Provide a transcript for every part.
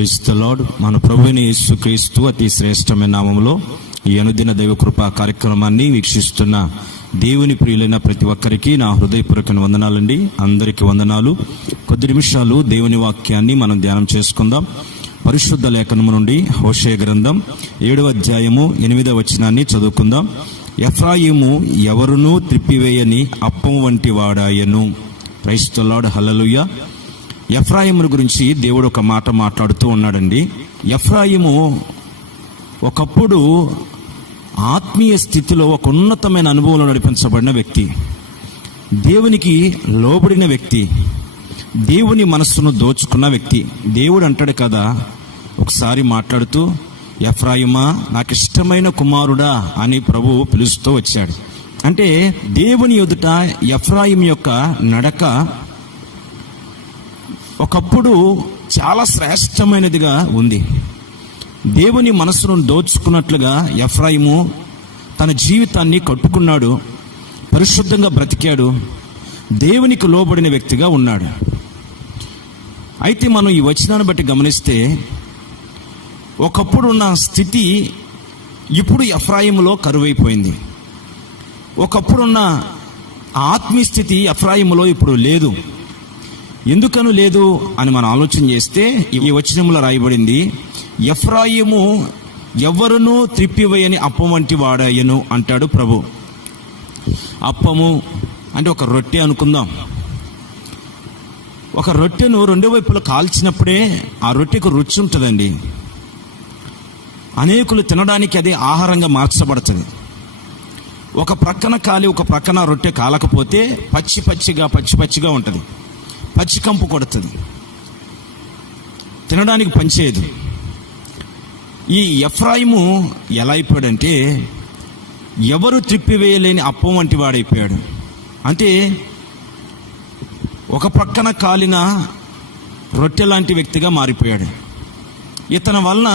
Praise the lord. మన ప్రభువైన యేసుక్రీస్తు అతి శ్రేష్టమైన నామములో ఈ అనుదిన దైవ కృపా కార్యక్రమాన్ని వీక్షిస్తున్న దేవుని ప్రియులైన ప్రతి ఒక్కరికి నా హృదయపూర్వక వందనాలండి. అందరికీ వందనాలు. కొద్ది నిమిషాలు దేవుని వాక్యాన్ని మనం ధ్యానం చేసుకుందాం. పరిశుద్ధ లేఖనము నుండి హోషేయ గ్రంథం 7వ అధ్యాయము 8వ వచనాన్ని చదువుకుందాం. ఎఫ్రాయిము ఎవరునూ త్రిప్పివేయని అప్పము వంటి వాడాయను. Praise the Lord. హల్లెలూయా. ఎఫ్రాయిమును గురించి దేవుడు ఒక మాట మాట్లాడుతూ ఉన్నాడండి. ఎఫ్రాయిము ఒకప్పుడు ఆత్మీయ స్థితిలో ఒక ఉన్నతమైన అనుభవంలో నడిపించబడిన వ్యక్తి, దేవునికి లోబడిన వ్యక్తి, దేవుని మనస్సును దోచుకున్న వ్యక్తి. దేవుడు అంటాడు కదా ఒకసారి మాట్లాడుతూ, ఎఫ్రాయిమా నాకు ఇష్టమైన కుమారుడా అని ప్రభువు పిలుస్తూ వచ్చాడు. అంటే దేవుని ఎదుట ఎఫ్రాయిం యొక్క నడక ఒకప్పుడు చాలా శ్రేష్టమైనదిగా ఉంది. దేవుని మనసును దోచుకున్నట్లుగా ఎఫ్రాయిము తన జీవితాన్ని కట్టుకున్నాడు, పరిశుద్ధంగా బ్రతికాడు, దేవునికి లోబడిన వ్యక్తిగా ఉన్నాడు. అయితే మనం ఈ వచనాన్ని బట్టి గమనిస్తే ఒకప్పుడున్న స్థితి ఇప్పుడు ఎఫ్రాయిములో కరువైపోయింది. ఒకప్పుడున్న ఆత్మీయ స్థితి ఎఫ్రాయిములో ఇప్పుడు లేదు. ఎందుకను లేదు అని మనం ఆలోచన చేస్తే ఈ వచనంలో రాయబడింది, ఎఫ్రాయిము ఎవరునూ త్రిప్పివేయని అప్పం వంటి వాడాయను అంటాడు ప్రభు. అప్పము అంటే ఒక రొట్టె అనుకుందాం. ఒక రొట్టెను రెండు వైపులా కాల్చినప్పుడే ఆ రొట్టెకు రుచి ఉంటుందండి. అనేకులు తినడానికి అది ఆహారంగా మార్చబడుతుంది. ఒక ప్రక్కన కాలి ఒక ప్రక్కన రొట్టె కాలకపోతే పచ్చి పచ్చిగా ఉంటుంది, పచ్చికంపు కొడుతుంది, తినడానికి పనిచేయదు. ఈ ఎఫ్రాయిము ఎలా అయిపోయాడంటే ఎవరు త్రిప్పివేయలేని అప్పం వంటి వాడైపోయాడు. అంటే ఒక ప్రక్కన కాలిన రొట్టె లాంటి వ్యక్తిగా మారిపోయాడు. ఇతని వలన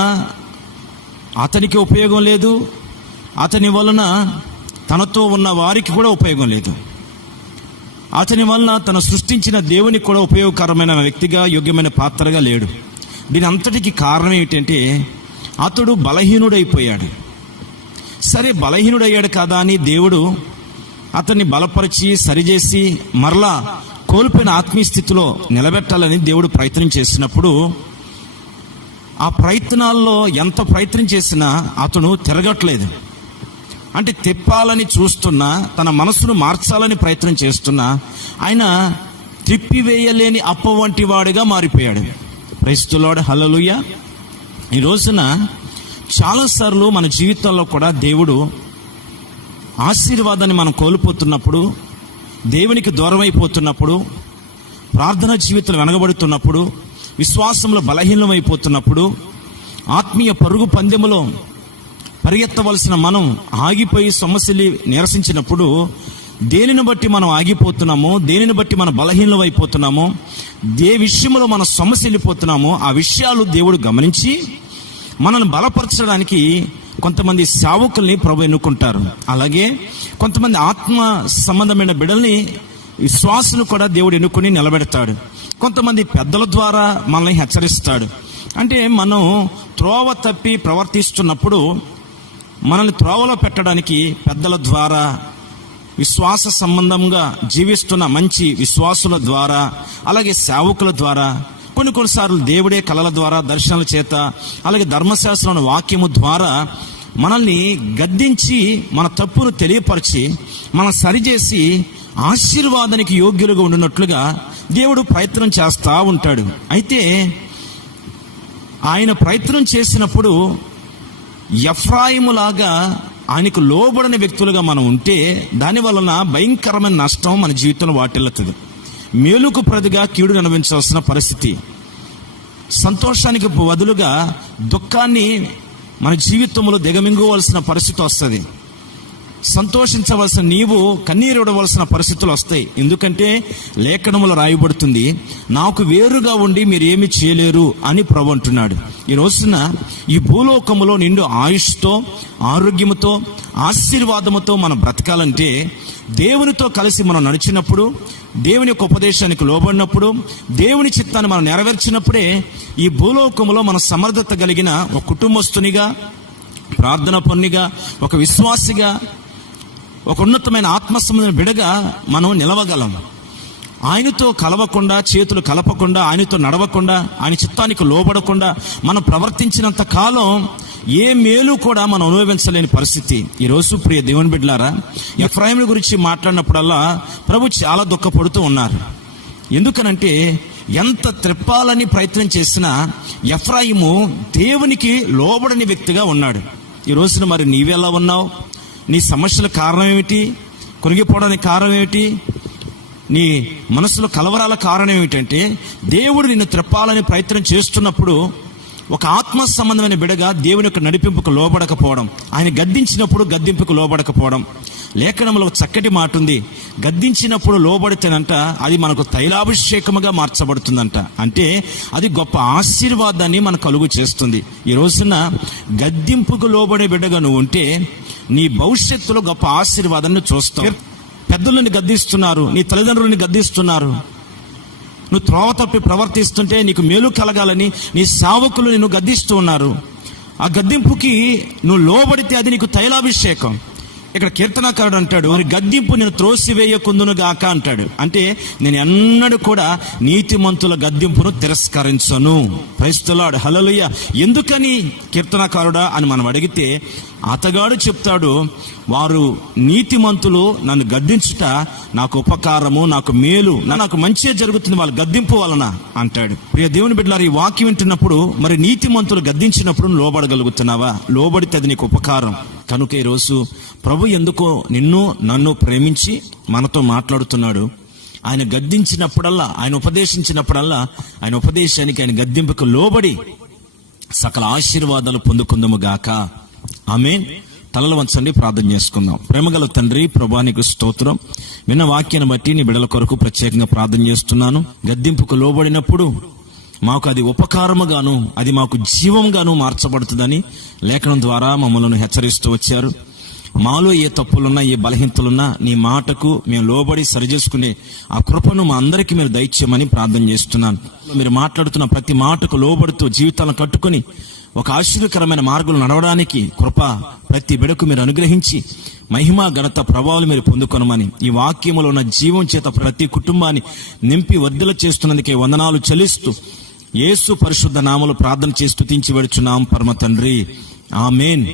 అతనికి ఉపయోగం లేదు, అతని వలన తనతో ఉన్న వారికి కూడా ఉపయోగం లేదు, అతని వలన తను సృష్టించిన దేవునికి కూడా ఉపయోగకరమైన వ్యక్తిగా, యోగ్యమైన పాత్రగా లేడు. దీని అంతటికి కారణం ఏంటంటే అతడు బలహీనుడైపోయాడు. సరే, బలహీనుడయ్యాడు కదా అని దేవుడు అతన్ని బలపరిచి సరిచేసి మరలా కోల్పోయిన ఆత్మీయ స్థితిలో నిలబెట్టాలని దేవుడు ప్రయత్నం చేసినప్పుడు ఆ ప్రయత్నాల్లో ఎంత ప్రయత్నం చేసినా అతను తిరగట్లేదు. అంటే తిప్పాలని చూస్తున్నా, తన మనసును మార్చాలని ప్రయత్నం చేస్తున్నా ఆయన త్రిప్పివేయలేని అప్ప వంటి వాడిగా మారిపోయాడు. Praise the Lord. హల్లెలూయా. ఈ రోజున చాలాసార్లు మన జీవితంలో కూడా దేవుడు ఆశీర్వాదాన్ని మనం కోల్పోతున్నప్పుడు, దేవునికి దూరం అయిపోతున్నప్పుడు, ప్రార్థన జీవితంలో వెనకబడుతున్నప్పుడు, విశ్వాసంలో బలహీనమైపోతున్నప్పుడు, ఆత్మీయ పరుగు పందెములో పరిగెత్తవలసిన మనం ఆగిపోయి సమస్యలు నిరసించినప్పుడు దేనిని బట్టి మనం ఆగిపోతున్నామో, దేనిని బట్టి మనం బలహీనం అయిపోతున్నామో, ఏ విషయంలో మన సమస్య వెళ్ళిపోతున్నామో ఆ విషయాలు దేవుడు గమనించి మనల్ని బలపరచడానికి కొంతమంది సేవకుల్ని ప్రభు ఎన్నుకుంటారు. అలాగే కొంతమంది ఆత్మ సంబంధమైన బిడ్డల్ని, విశ్వాసులు కూడా దేవుడు ఎన్నుకొని నిలబెడతాడు. కొంతమంది పెద్దల ద్వారా మనల్ని హెచ్చరిస్తాడు. అంటే మనం త్రోవ తప్పి ప్రవర్తిస్తున్నప్పుడు మనల్ని త్రోవలో పెట్టడానికి పెద్దల ద్వారా, విశ్వాస సంబంధంగా జీవిస్తున్న మంచి విశ్వాసుల ద్వారా, అలాగే సేవకుల ద్వారా, కొన్నిసార్లు దేవుడే కళల ద్వారా, దర్శనాల చేత, అలాగే ధర్మశాస్త్రం వాక్యము ద్వారా మనల్ని గద్దించి మన తప్పును తెలియపరిచి మనం సరిచేసి ఆశీర్వాదానికి యోగ్యులుగా ఉండినట్లుగా దేవుడు ప్రయత్నం చేస్తూ ఉంటాడు. అయితే ఆయన ప్రయత్నం చేసినప్పుడు ఎఫ్రాయిములాగా ఆయనకు లోబడిన వ్యక్తులుగా మనం ఉంటే దాని వలన భయంకరమైన నష్టం మన జీవితంలో వాటిల్లుతుంది. మేలుకు ప్రతిగా కీడును అనుభవించాల్సిన పరిస్థితి, సంతోషానికి బదులుగా దుఃఖాన్ని మన జీవితంలో దిగమింగువలసిన పరిస్థితి వస్తుంది. సంతోషించవలసిన నీవు కన్నీరు విడవలసిన పరిస్థితులు వస్తాయి. ఎందుకంటే లేఖనములో రాయబడుతుంది, నాకు వేరుగా ఉండి మీరు ఏమి చేయలేరు అని ప్రభు అంటున్నాడు. ఈ రోజున ఈ భూలోకములో నిండు ఆయుష్తో, ఆరోగ్యముతో, ఆశీర్వాదముతో మనం బ్రతకాలంటే దేవునితో కలిసి మనం నడిచినప్పుడు, దేవుని యొక్క ఉపదేశానికి లోబడినప్పుడు, దేవుని చిత్తాన్ని మనం నెరవేర్చినప్పుడే ఈ భూలోకములో మన సమర్థత కలిగిన ఒక కుటుంబస్తునిగా, ప్రార్థన పన్నిగా, ఒక విశ్వాసిగా, ఒక ఉన్నతమైన ఆత్మసంబంధమైన బిడగా మనం నిలవగలం. ఆయనతో కలవకుండా, చేతులు కలపకుండా, ఆయనతో నడవకుండా, ఆయన చిత్తానికి లోబడకుండా మనం ప్రవర్తించినంత కాలం ఏ మేలు కూడా మనం అనుభవించలేని పరిస్థితి. ఈరోజు ప్రియ దేవుని బిడ్డలారా, ఎఫ్రాయిము గురించి మాట్లాడినప్పుడల్లా ప్రభు చాలా దుఃఖపడుతూ ఉన్నారు. ఎందుకనంటే ఎంత త్రిప్పాలని ప్రయత్నం చేసినా ఎఫ్రాయిము దేవునికి లోబడని వ్యక్తిగా ఉన్నాడు. ఈ రోజున మరి నీవెలా ఉన్నావు? నీ సమస్యల కారణం ఏమిటి? కొరిగిపోవడానికి కారణం ఏమిటి? నీ మనసులో కలవరాల కారణం ఏమిటంటే దేవుడు నిన్ను త్రిప్పాలని ప్రయత్నం చేస్తున్నప్పుడు ఒక ఆత్మ సంబంధమైన బిడగా దేవుని యొక్క నడిపింపుకు లోబడకపోవడం, ఆయన గద్దించినప్పుడు గద్దింపుకు లోబడకపోవడం. లేఖనంలో చక్కటి మాట ఉంది, గద్దించినప్పుడు లోబడితేనంట అది మనకు తైలాభిషేకముగా మార్చబడుతుందంట. అంటే అది గొప్ప ఆశీర్వాదాన్ని మనకు కలుగు చేస్తుంది. ఈ రోజున గద్దింపుకు లోబడే బిడ్డగా నువ్వు ఉంటే నీ భవిష్యత్తులో గొప్ప ఆశీర్వాదాన్ని చూస్తావు. పెద్దలని గద్దిస్తున్నారు, నీ తల్లిదండ్రులని గద్దిస్తున్నారు, నువ్వు త్రోవ తప్పి ప్రవర్తిస్తుంటే నీకు మేలు కలగాలని నీ సేవకులు నిన్ను గద్దిస్తూ ఉన్నారు. ఆ గద్దింపుకి నువ్వు లోబడితే అది నీకు తైలాభిషేకం. ఇక్కడ కీర్తనాకారుడు అంటాడు, గద్దింపు నేను త్రోసివేయకుందును గాక అంటాడు. అంటే నేను ఎన్నడూ కూడా నీతిమంతుల గద్దింపును తిరస్కరించను. ప్రైజ్ ది లార్డ్, హల్లెలూయా. ఎందుకని కీర్తనాకారుడా అని మనం అడిగితే అతగాడు చెప్తాడు, వారు నీతిమంతులు నన్ను గద్దించుట నాకు ఉపకారము, నాకు మేలు, నాకు మంచిగా జరుగుతుంది వాళ్ళ గద్దింపు వలన అంటాడు. ప్రియ దేవుని బిడ్డలారా, ఈ వాక్యం వింటున్నప్పుడు మరి నీతిమంతులు గద్దించినప్పుడు లోబడగలుగుతున్నావా? లోబడితే అది నీకు ఉపకారం. కనుక ఈరోజు ప్రభు ఎందుకో నిన్ను నన్ను ప్రేమించి మనతో మాట్లాడుతున్నాడు. ఆయన గద్దించినప్పుడల్లా, ఆయన ఉపదేశించినప్పుడల్లా ఆయన ఉపదేశానికి, ఆయన గద్దింపుకు లోబడి సకల ఆశీర్వాదాలు పొందుకుందాము గాక. ఆమేన్. తలలు వంచండి, ప్రార్థన చేసుకుందాం. ప్రేమగల తండ్రి, ప్రభువానికి స్తోత్రం. విన్న వాక్యాన్ని బట్టి నీ బిడ్డల కొరకు ప్రత్యేకంగా ప్రార్థన చేస్తున్నాను. గద్దింపుకు లోబడినప్పుడు మాకు అది ఉపకారముగాను, అది మాకు జీవంగాను మార్చబడుతుందని లేఖనం ద్వారా మమ్మల్ని హెచ్చరిస్తూ వచ్చారు. మాలో ఏ తప్పులున్నా, ఏ బలహీనతలున్నా నీ మాటకు మేము లోబడి సరిచేసుకునే ఆ కృపను మా అందరికీ మీరు దయచేయమని ప్రార్థన చేస్తున్నాను. మీరు మాట్లాడుతున్న ప్రతి మాటకు లోబడుతూ జీవితాలను కట్టుకుని ఒక ఆశ్చర్యకరమైన మార్గంలో నడవడానికి కృప ప్రతి బిడకు మీరు అనుగ్రహించి మహిమ, ఘనత, ప్రభావాలు మీరు పొందుకొనమని, ఈ వాక్యములో ఉన్న జీవం చేత ప్రతి కుటుంబాన్ని నింపి వర్ధిల్ల చేస్తున్నందుకే వందనాలు చెల్లిస్తూ యేసు పరిశుద్ధ నామములో ప్రార్థన చేసి స్తుతించి వేడుచున్నాం పరమ తండ్రి. ఆమేన్.